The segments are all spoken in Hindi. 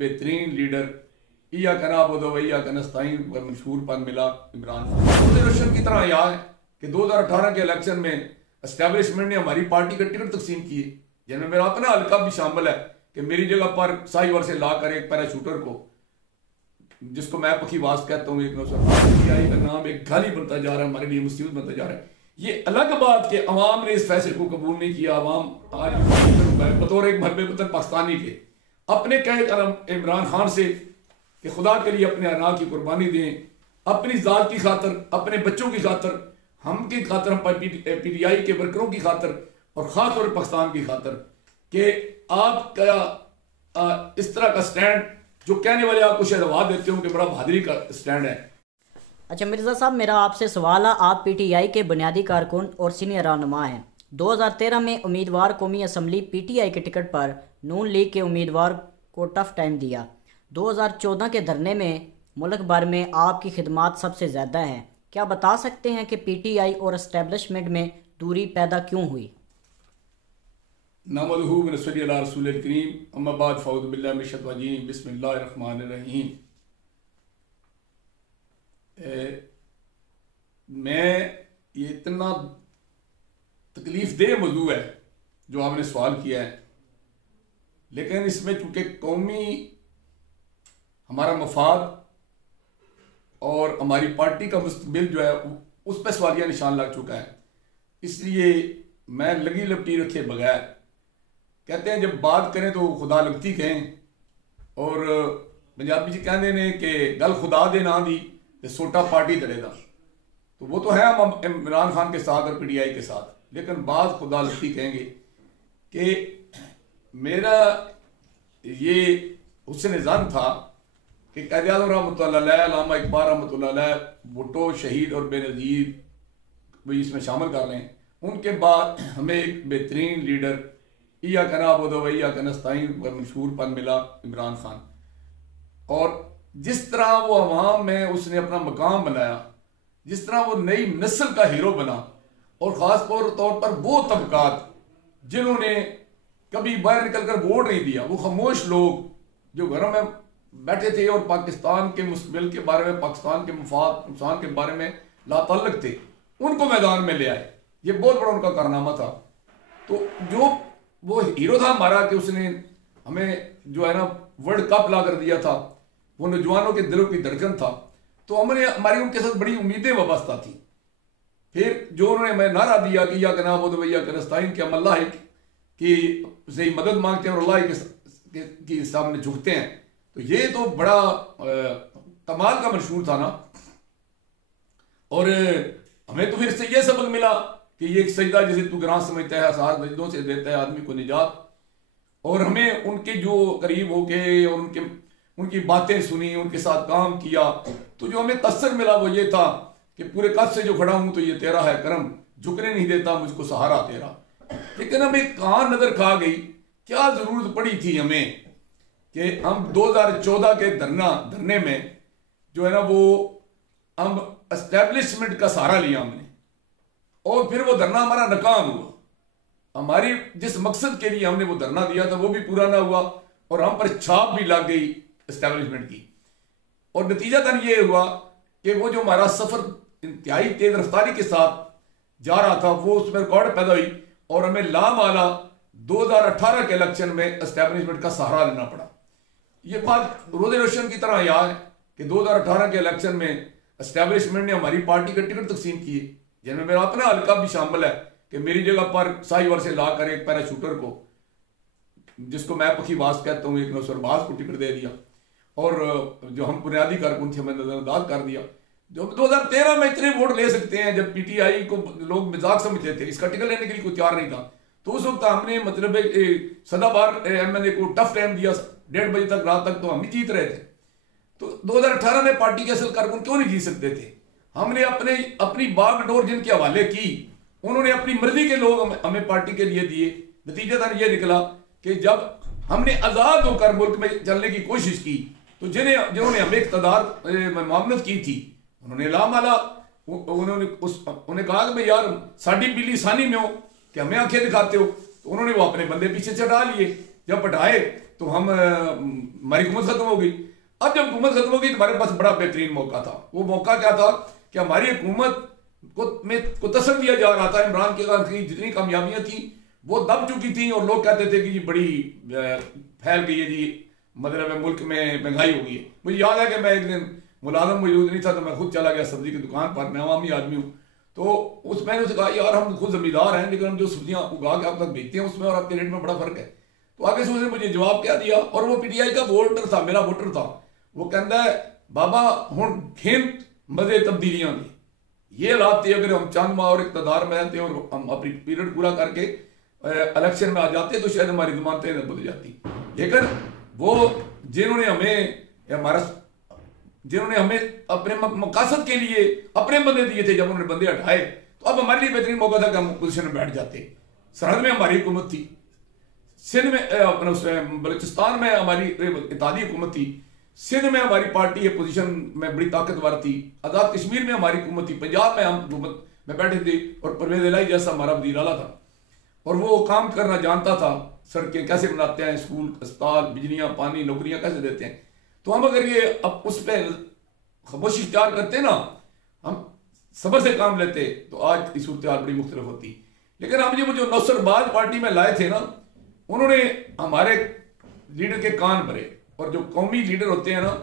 बेहतरीन लीडर या कनाबुद वैया कनस्ताइन पर मशहूर पन मिला इमरान खान रोशन की तरह यह है कि 2018 के इलेक्शन में एस्टेब्लिशमेंट ने हमारी पार्टी का टिकट तकसीम किए, जिनमें मेरा अपना हल्का भी शामिल है कि मेरी जगह पर साहिवाल से लाकर एक पैराशूटर को, जिसको मैं पखीवास कहता हूँ, एक का नाम एक गाली बनता जा रहा है, हमारे लिए मुसीबत बनता जा रहा है। ये अलग बात कि अवाम ने इस फैसले को कबूल नहीं किया। अवाम आज बतौर एक मरबे वतन पाकिस्तानी के अपने कहे करम इमरान खान से कि खुदा के लिए अपने अना की कुर्बानी दें, अपनी ज़ात की खातर, अपने बच्चों की खातर, हम की खातर, हम PTI के वर्करों की खातर और ख़ास तौर पर पाकिस्तान की खातर, कि आपका इस तरह का स्टैंड जो कहने वाले आपको शायद आवाज़ देते हो कि बड़ा बहादुरी का स्टैंड है। अच्छा मिर्ज़ा साहब, मेरा आपसे सवाल है, आप PTI के बुनियादी कारकुन और सीनियर रहनुमा हैं। 2013 में उम्मीदवार कौमी असम्बली PTI के टिकट पर नून लीग के उम्मीदवार को टफ टाइम दिया। 2014 के धरने में मुल्क भर में आपकी खिदमात सबसे ज़्यादा हैं। क्या बता सकते हैं कि PTI और एस्टेब्लिशमेंट में दूरी पैदा क्यों हुई? नहमदुहु व नसल्ली अला रसूलिल करीम, अम्मा बाद, फ़अऊज़ु बिल्लाहि मिनश शैतानिर रजीम, बिस्मिल्लाहिर रहमानिर रहीम। मैं ये इतना तकलीफ दे मौजू है जो आपने सवाल किया है, लेकिन इसमें चूंकि कौमी हमारा मफाद और हमारी पार्टी का मुस्तकबिल जो है उस पर सवालिया निशान लग चुका है, इसलिए मैं लगी लपटी रखे बगैर, कहते हैं जब बात करें तो खुदा लगती कहें, और पंजाबी जी कहते हैं कि गल खुदा दे ना दी तो सोटा पार्टी दड़ेगा। तो वो तो है हम इमरान खान के साथ और PTI के साथ, लेकिन बात खुदा लगती कहेंगे कि मेरा ये हुस्न ज़न था कि क़ायद-ए-आज़म रहमतुल्लाह अलैह, अल्लामा इकबाल रहमतुल्लाह अलैह, भुट्टो शहीद और बेनज़ीर भी इसमें शामिल कर लें, उनके बाद हमें एक बेहतरीन लीडर या कनाबुद वैया कनस्ताइन पर मशहूर पन मिला इमरान खान। और जिस तरह वो अवाम में उसने अपना मकाम बनाया, जिस तरह वो नई नस्ल का हीरो बना, और ख़ास तौर पर वो तबकात जिन्होंने कभी बाहर निकलकर वोट नहीं दिया, वो खामोश लोग जो घरों में बैठे थे और पाकिस्तान के मुस्तकबिल के बारे में, पाकिस्तान के मफाद नुकसान के बारे में लाताल्लुक़ थे, उनको मैदान में ले आए। ये बहुत बड़ा उनका कारनामा था। तो जो वो हीरो था हमारा कि उसने हमें जो है ना वर्ल्ड कप ला कर दिया था, वो नौजवानों के दिलों की धड़कन था, तो हमारी उनके साथ बड़ी उम्मीदें वाबस्ता थी। फिर जो उन्होंने हमें नारा दिया कि या कनाबुद वैया कनस्ताइन के अमल्ला है कि सही मदद मांगते हैं और अल्लाह के सामने झुकते हैं, तो ये तो बड़ा कमाल का मंशूर था ना। और हमें तो फिर से ये सबक मिला कि ये एक सजदा जिसे तू ग्रां समझता है, आसार सजदों से देता है आदमी को निजात। और हमें उनके जो करीब हो गए और उनकी बातें सुनी, उनके साथ काम किया, तो जो हमें तसर मिला वो ये था कि पूरे कद से जो खड़ा हूं तो ये तेरा है करम, झुकने नहीं देता मुझको सहारा तेरा। लेकिन हमें कहाँ नजर खा गई, क्या जरूरत पड़ी थी हमें कि हम 2014 के धरने में जो है ना वो हम एस्टेब्लिशमेंट का सहारा लिया हमने, और फिर वो धरना हमारा नाकाम हुआ। हमारी जिस मकसद के लिए हमने वो धरना दिया था वो भी पूरा ना हुआ, और हम पर छाप भी लग गई एस्टेब्लिशमेंट की। और नतीजतन ये हुआ कि वो जो हमारा सफर इंतहाई तेज रफ्तारी के साथ जा रहा था, वो उसमें रिकॉर्ड पैदा हुई, और हमें लामाला 2018 के इलेक्शन में एस्टेब्लिशमेंट का सहारा लेना पड़ा। ये बात रोज़े रोशन की तरह याद है कि 2018 के इलेक्शन में एस्टेब्लिशमेंट ने हमारी पार्टी के टिकट तकसीम किए, जिनमें मेरा अपना हल्का भी शामिल है कि मेरी जगह पर साहिवाल से लाकर एक पैराशूटर को, जिसको मैं पखीवास कहता हूँ, एक नौसरबाज को टिकट दे दिया, और जो हम बुनियादी कारकुन थे हमें नजरअंदाज कर दिया। जो 2013 में इतने वोट ले सकते हैं, जब PTI को लोग मजाक समझते थे, इसका टिकट लेने के लिए कोई तैयार नहीं था, तो उस वक्त हमने मतलब सदाबार MLA को टफ टाइम दिया, 1:30 बजे तक, रात तक तो हम ही जीत रहे थे। तो 2018 में पार्टी के असल कारकुन क्यों नहीं जीत सकते थे? हमने अपनी बागडोर जिनके हवाले की, उन्होंने अपनी मर्जी के लोग हमें पार्टी के लिए दिए। नतीजतन ये निकला कि जब हमने आज़ाद होकर मुल्क में चलने की कोशिश की, तो जिन्होंने हमें इक़्तिदार मामलत की थी, उन्होंने लामाला उन्होंने कहा कि भाई यार साड़ी बिल्ली सानी में हो कि हमें आंखें दिखाते हो, तो उन्होंने वो अपने बंदे पीछे चढ़ा लिए। जब हटाए तो हम हमारी हुकूमत खत्म हो गई। अब जब हुकूमत खत्म हो गई तो हमारे पास बड़ा बेहतरीन मौका था। वो मौका क्या था कि हमारी हुकूमत को तसल्ली दिया जा रहा था। इमरान खान की जितनी कामयाबियां थी वो दब चुकी थी और लोग कहते थे कि ये बड़ी फैल गई है जी, मतलब मुल्क में महंगाई हो गई है। मुझे याद है कि मैं एक दिन मुलाजम मौजूद नहीं था तो मैं खुद चला गया सब्जी की दुकान पर, मैं अवामी आदमी हूँ, तो उस मैंने उसे कहा यार हम खुद जमींदार हैं लेकिन हम जो सब्जियां उगा के आप तक बेचते हैं उसमें और आपके रेट में बड़ा फर्क है। तो आगे से उसने मुझे जवाब क्या दिया, और वो पीटीआई का वोटर था, मेरा वोटर था। वो कहता है बाबा हुण खेम मजे तब्दीलियां दी, ये हालात थे अगर हम चंद माह और इक़्तिदार में रहते और हम अपनी पीरियड पूरा करके इलेक्शन में आ जाते तो शायद हमारी जमानतें न बदल जाती। लेकिन वो जिन्होंने हमें अपने मकासद के लिए अपने बंदे दिए थे, जब उन्होंने बंदे हटाए तो अब हमारे लिए बेहतरीन मौका था कि हम पोजीशन में बैठ जाते। सरहद में हमारी हुकूमत थी, सिंध में अपना उसमें बलूचिस्तान में हमारी इत्तेहादी हुकूमत थी, सिंध में हमारी पार्टी पोजीशन में बड़ी ताकतवर थी, आज़ाद कश्मीर में हमारी हुकूमत थी, पंजाब में हम हुकूमत में बैठे थे और परवेज इलाही जैसा हमारा वज़ीर आला था और वो काम करना जानता था, सड़कें कैसे बनाते हैं, स्कूल, अस्पताल, बिजलियाँ, पानी, नौकरियाँ कैसे देते हैं। तो हम अगर ये अब उस पर खामोशी इख्तियार करते ना, हम सब्र से काम लेते तो आज की सूरत हाल बड़ी मुख्तलिफ होती। लेकिन हम जो नौसरबाज पार्टी में लाए थे ना, उन्होंने हमारे लीडर के कान भरे, और जो कौमी लीडर होते हैं ना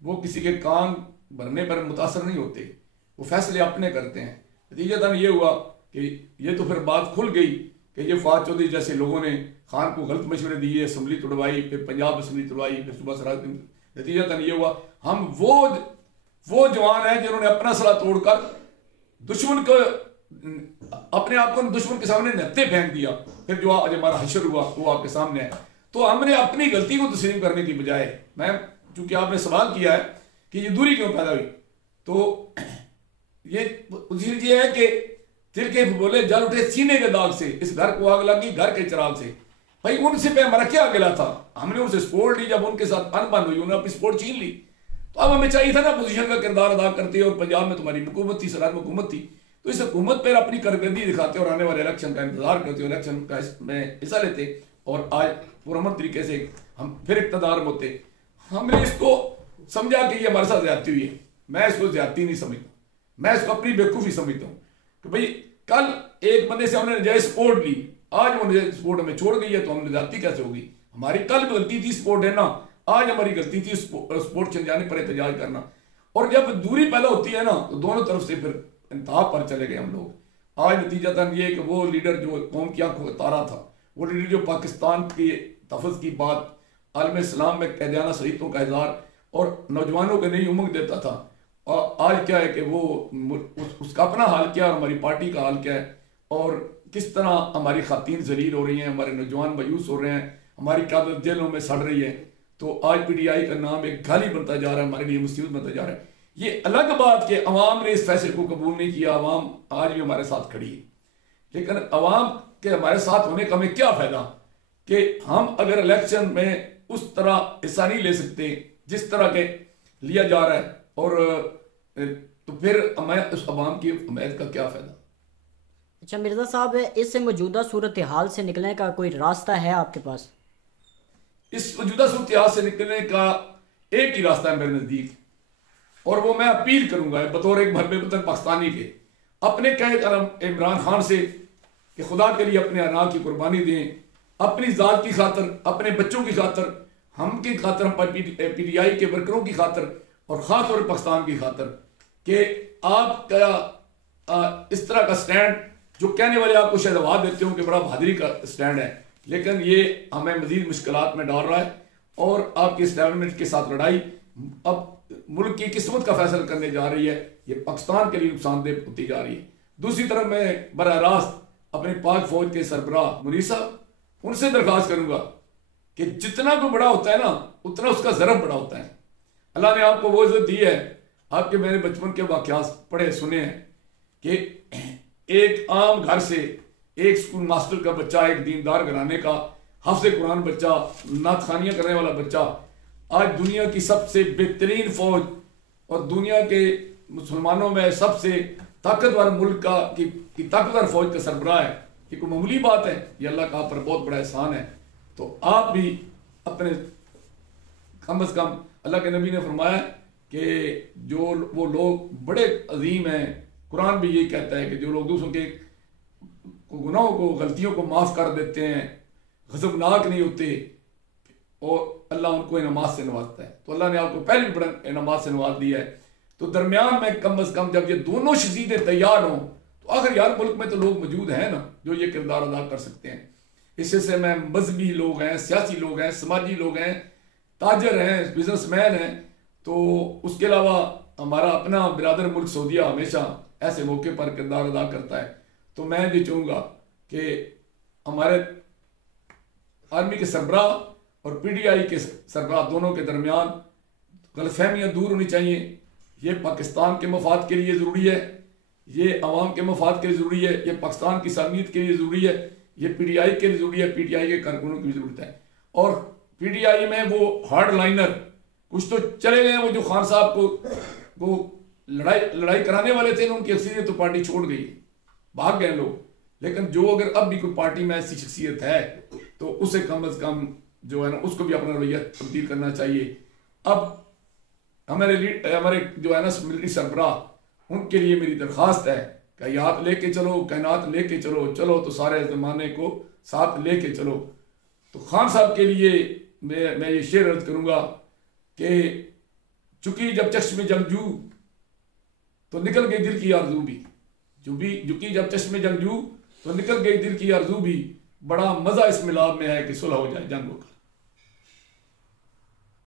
वो किसी के कान भरने पर मुतासर नहीं होते, वो फैसले अपने करते हैं। नतीजतन ये हुआ कि ये तो फिर बात खुल गई कि ये फवाद चौधरी जैसे लोगों ने खान को गलत मशवरे दिए, असम्बली तोड़वाई, फिर पंजाब असम्बली तोड़वाई, फिर सुबह सराज। नतीजतन ये हुआ हम वो जवान हैं जिन्होंने अपना सलाह तोड़कर दुश्मन को, अपने आप को दुश्मन के सामने नत्ते फेंक दिया। फिर जो आज हमारा हशर हुआ वो आपके सामने है। तो हमने अपनी गलती को तस्लीम करने की बजाय, मैं चूंकि आपने सवाल किया है कि ये दूरी क्यों पैदा हुई, तो ये है कि तिरके बोले जल उठे सीने के दाग से, इस घर को आग लगी घर के चिराग से। भाई उनसे पे हमारा क्या गिला था, हमने उनसे सपोर्ट ली, जब उनके साथ अनबन हुई उन्होंने अपनी सपोर्ट छीन ली। तो अब हमें चाहिए था ना पोजीशन का किरदार अदा करते, और पंजाब में तुम्हारी हुकूमत थी, सरहद में हुकूमत थी, तो इस हुकूमत पर अपनी कारकर्दगी दिखाते और आने वाले इलेक्शन का इंतजार करते, इलेक्शन का में हिस्सा लेते, और आज पुरअमन तरीके से हम फिर इक़्तिदार में होते। हमने इसको समझा कि ये हमारे साथ ज्यादती हुई है। मैं इसको ज्यादती नहीं समझता, मैं इसको अपनी बेवकूफ़ी समझता हूँ कि भाई कल एक बंदे से हमने नजायज सपोर्ट ली, आज वो नजायज सपोर्ट हमें छोड़ गई है तो हम ज्यादती कैसे होगी। हमारी कल भी गलती थी सपोर्ट है ना, आज हमारी गलती थी सपोर्ट चल जाने पर एहतजाज करना। और जब दूरी पैदा होती है ना तो दोनों तरफ से फिर इंतहा पर चले गए हम लोग। आज नतीजतन ये कि वो लीडर जो कौम की आंखों का तारा था, वो लीडर जो पाकिस्तान के तफज़ की बात, आलम इस्लाम में कैदियाना शहीदों का इज़हार और नौजवानों को नई उमंग देता था, और आज क्या है कि वो उसका अपना हाल क्या है और हमारी पार्टी का हाल क्या है, और किस तरह हमारी खातीन जलील हो रही हैं, हमारे नौजवान मायूस हो रहे हैं, हमारी क़यादत जेलों में सड़ रही है। तो आज पीटीआई का नाम एक गाली बनता जा रहा है, हमारे लिए मुसीबत बनता जा रहा है। ये अलग बात कि अवाम ने इस फैसले को कबूल नहीं किया, अवाम आज भी हमारे साथ खड़ी है, लेकिन अवाम के हमारे साथ होने का हमें क्या फ़ायदा कि हम अगर इलेक्शन में उस तरह हिस्सा नहीं ले सकते जिस तरह के लिया जा रहा है, और तो फिर हमें उस अवाम की हमायत का क्या फ़ायदा। अच्छा मिर्ज़ा साहब, इससे मौजूदा सूरत हाल से निकलने का कोई रास्ता है आपके पास? इस मौजूदा सूरत हाल से निकलने का एक ही रास्ता है मेरे नज़दीक, और वो मैं अपील करूंगा बतौर एक भरबे वतन पाकिस्तानी के अपने कहे इमरान खान से कि खुदा के लिए अपने अना की कुर्बानी दें, अपनी ज़ात की खातर, अपने बच्चों की खातर, हम की खातर, हम पीटीआई के वर्करों की खातर, और ख़ास तौर पर पाकिस्तान की खातर, कि आपका इस तरह का स्टैंड जो कहने वाले आपको शायद आवाज़ देते हो कि बड़ा बहादुरी का स्टैंड है, लेकिन ये हमें मज़ीद मुश्किलात में डाल रहा है, और आपकी इस्टेब्लिशमेंट के साथ लड़ाई अब मुल्क की किस्मत का फैसला करने जा रही है। ये पाकिस्तान के लिए नुकसानदेह होती जा रही है। दूसरी तरफ मैं बराह रास्त अपने पाक फौज के सरबराह मुनीर साहब, उनसे दरख्वास्त करूंगा कि जितना कोई बड़ा होता है ना उतना उसका ज़रफ़ बड़ा होता है। अल्लाह ने आपको वो इज़्ज़त दी है। आपके मेरे बचपन के वाक़यात पढ़े सुने हैं कि एक आम घर से एक स्कूल मास्टर का बच्चा, एक दीनदार घराने का हाफ़िज़ कुरान बच्चा, नात खानियाँ करने वाला बच्चा, आज दुनिया की सबसे बेहतरीन फौज और दुनिया के मुसलमानों में सबसे ताकतवर मुल्क का की ताकतवर फौज का सरबराह है। ये कोई मामूली बात है, ये अल्लाह का आप पर बहुत बड़ा एहसान है। तो आप भी अपने कम से कम अल्लाह के नबी ने फरमाया कि जो वो लोग बड़े अजीम हैं, कुरान भी यही कहता है कि जो लोग दूसरों के गुनाहों को, गलतियों को माफ़ कर देते हैं, गज़बनाक नहीं होते, और अल्लाह उनको इनामात से नवाजता है। तो अल्लाह ने आपको पहले भी बड़ा इनामात से नवाज दिया है। तो दरमियान में कम से कम जब ये दोनों शजीदें तैयार हों, तो आखिर यार मुल्क में तो लोग मौजूद हैं ना जो ये किरदार अदा कर सकते हैं। इससे से मैं मजहबी लोग हैं, सियासी लोग हैं, समाजी लोग हैं, ताजर हैं, बिजनेसमैन हैं, तो उसके अलावा हमारा अपना बिरादर मुल्क सऊदीया हमेशा ऐसे मौके पर किरदार अदा करता है। तो मैं ये चाहूँगा कि हमारे आर्मी के सरबराह और PTI के सरबराह दोनों के दरमियान गलतफहमियाँ दूर होनी चाहिए। ये पाकिस्तान के मफाद के लिए ज़रूरी है, ये अवाम के मफाद के लिए ज़रूरी है, ये पाकिस्तान की सामियत के लिए ज़रूरी है, ये PTI के लिए ज़रूरी है, PTI के कारकुनों की भी ज़रूरत है। और PTI में वो हार्ड लाइनर कुछ तो चले गए, वो जो खान साहब को लड़ाई कराने वाले थे, उनकी अक्सरियत तो पार्टी छोड़ गई, भाग गए लोग। लेकिन जो अगर अब भी कोई पार्टी में ऐसी शख्सियत है तो उसे कम से कम जो है ना उसको भी अपना रवैया तब्दील करना चाहिए। अब हमारे जो है ना मिलिट्री सरबराह, उनके लिए मेरी दरख्वास्त है कि हयात लेके चलो, कायनात लेके चलो, चलो तो सारे ज़माने को साथ लेके चलो। तो खान साहब के लिए मैं ये शेर अर्ज करूँगा कि चुकी जब चश्मे जंगजू तो निकल गई दिल की आरज़ू भी, झुकी जब चश्मे जंगजू तो निकल गई दिल की आरज़ू भी, बड़ा मज़ा इस मिलाप में है कि सुलह हो जाए जंगों का।